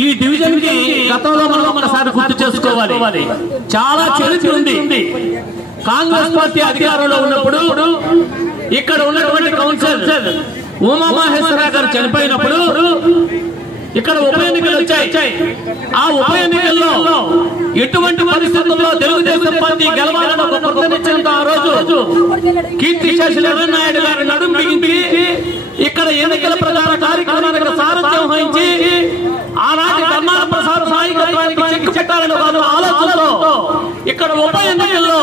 ఈ డివిజన్ కి గతంలో మనం ఒకసారి గుర్తు చేసుకోవాలి. చాలా చరిత్ర ఉంది. కాంగ్రెస్ పార్టీ అధికారంలో ఉన్నప్పుడు ఇక్కడ ఉన్నటువంటి కౌన్సిలర్ ఉమామహేశ్వరరావు గారు చనిపోయినప్పుడు ఇక్కడ ఉప ఎన్నికలు వచ్చాయి. ఆ ఉప ఎన్నికల్లో ఎటువంటి పరిస్థితుల్లో తెలుగుదేశం పార్టీ గెలవాలని ఒక ప్రతినిధించినంత ఆ రోజు కీర్తిశేషులు నాయుడు గారు నడుం బిగించి ఇక్కడ ఎన్నికల ప్రచార కార్యక్రమానికి సారథ్యం వహించి ఆనాటి ధర్మాన ప్రసాద్ నాయకత్వానికి చెక్ పెట్టాలని వారు ఆలోచనతో ఇక్కడ ఉప ఎన్నికల్లో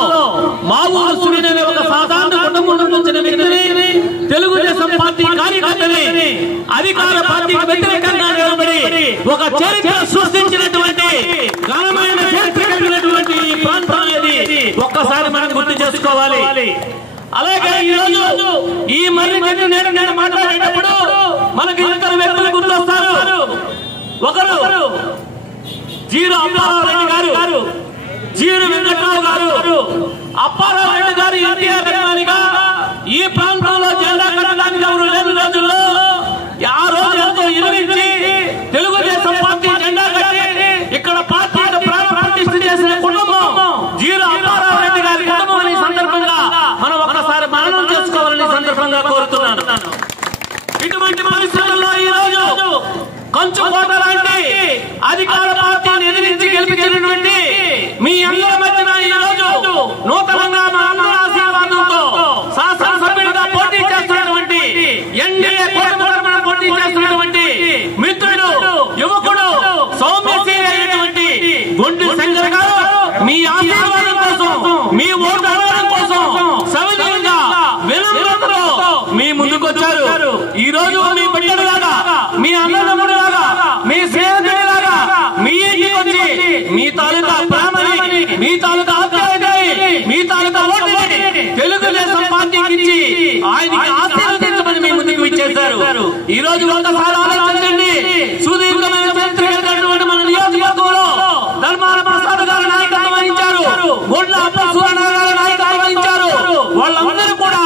మా ఊరు సునీల్ అనే ఒక సాధారణ కుటుంబం నుంచి వచ్చిన వ్యక్తిని తెలుగుదేశం పార్టీ కార్యకర్తని అధికార పార్టీకి వ్యతిరేకంగా నిలబడి ఒక చరిత్ర సృష్టించినటువంటి ఘనమైన చరిత్ర కలిగినటువంటి ఈ ప్రాంతం అనేది ఒక్కసారి మనం గుర్తు చేసుకోవాలి. అలాగే ఈ రోజు ఈ మర్రి నేను మాట్లాడేటప్పుడు మనకి ఇద్దరు వ్యక్తులు గుర్తొస్తారు. ఒకరు జీరో అప్పారావు రెడ్డి గారు, జీరు వెంకట్రావు గారు. అప్పారావు రెడ్డి గారు ఎన్టీఆర్ అభిమానిగా ఈ ప్రాంతంలో జెండా కట్టడానికి ఎవరు లేని రోజుల్లో ఆ రోజు ఎంతో ఇరువించి తెలుగుదేశం పార్టీ జెండా కట్టి ఇక్కడ పార్టీ ప్రాణ ప్రతిష్ఠ చేసిన కుటుంబం జీరో అప్పారావు రెడ్డి గారి కుటుంబం. ఈ సందర్భంగా మనం ఒకసారి మననం చేసుకోవాలని సందర్భంగా కోరుతున్నాను. ఇటువంటి పరిస్థితుల్లో ఈ రోజు కంచుకోట లాంటి అధికార పార్టీని ఎదిరించి గెలిపించినటువంటి మీ అందరి మధ్యన ఈ రోజు నూతనంగా మా అందరి ఆశీర్వాదంతో శాసనసభ్యుడిగా పోటీ చేస్తున్నటువంటి ఎన్డీఏ కూటమి పోటీ చేస్తున్నటువంటి మిత్రుడు యువకుడు సౌమ్యశ్రీ అయినటువంటి గుండి శంకర్ గారు మీ ఆశీర్వాదం కోసం, మీ ఓటు అడగడం కోసం సవినయంగా వినమ్రతతో మీ ముందుకొచ్చారు. ఈ రోజు మీ బిడ్డలాగా, మీ అన్నదమ్ముడు లాగా, మీ స్నేహితుడిలాగా మీ ఇంటికి వచ్చి మీ తాలూకా ప్రేమని, మీ తాలూకా ఆప్యాయతని, మీ తాలూకా ఓటుని తెలుగుదేశం పార్టీకి ఇచ్చి ఆయనకి ఆశీర్వదించమని మీ ముందుకు ఇచ్చేశారు. ఈ రోజు ఒకసారి ఆలోచించండి. సుదీర్ఘమైన చరిత్ర కలిగినటువంటి మన నియోజకవర్గంలో ధర్మాన ప్రసాద్ గారు నాయకత్వం వహించారు, గుండ్ల అప్పసూరణ గారు నాయకత్వం వహించారు. వాళ్ళందరూ కూడా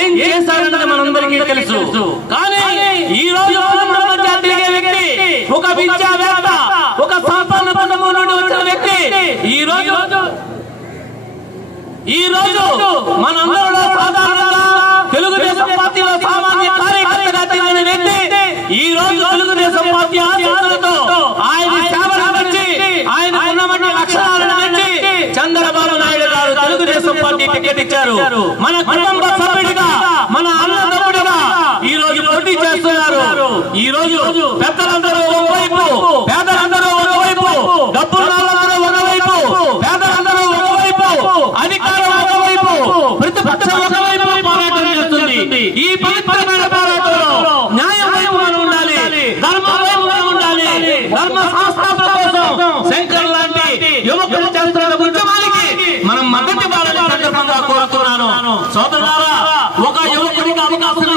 ఏం చేశారన్నది మనందరికీ తెలుసు. కానీ ఈ రోజు తిరిగే వ్యక్తి, ఒక విద్యావేత్త, ఒక సంపన్న కుటుంబం నుండి వచ్చిన వ్యక్తి ఈ రోజు మనందరిలో సాధారణంగా తెలుగుదేశం పార్టీలో సామాన్య కార్యకర్తగా తిరిగిన వ్యక్తి ఈ రోజు తెలుగుదేశం పార్టీ ఆశీస్సులతో ఆయన సేవలు మెచ్చి, ఆయన ఉన్నటువంటి లక్షణాలను మెచ్చి చంద్రబాబు నాయుడు గారు తెలుగుదేశం పార్టీ టికెట్ ఇచ్చారు. మన కుటుంబ సభ్యుడిగా, మన అన్నదమ్ముడిగా ఈ రోజు పోటీ చేస్తున్నారు. ఈ రోజు పెద్దలందరూ ఒకవైపు, పేదలందరూ ఒకవైపు, డబ్బులందరూ ఒకవైపు, పేదలందరూ ఒకవైపు, అధికారం ఒకవైపు, ప్రతిపక్షం ఒకవైపు పోరాటం చేస్తుంది. ఈ పవిత్రమైన పోరాటంలో న్యాయం వైపు మనం ఉండాలి, ధర్మం వైపు మనం ఉండాలి. ధర్మ సంస్థాపన కోసం శంకర్ లాంటి యువకులు చేస్తున్న ఉద్యమానికి మనం మద్దతు ఇవ్వాలని సందర్భంగా కోరుతున్నాను. సోదరులారా, ఒక యువకుడికి అవకాశం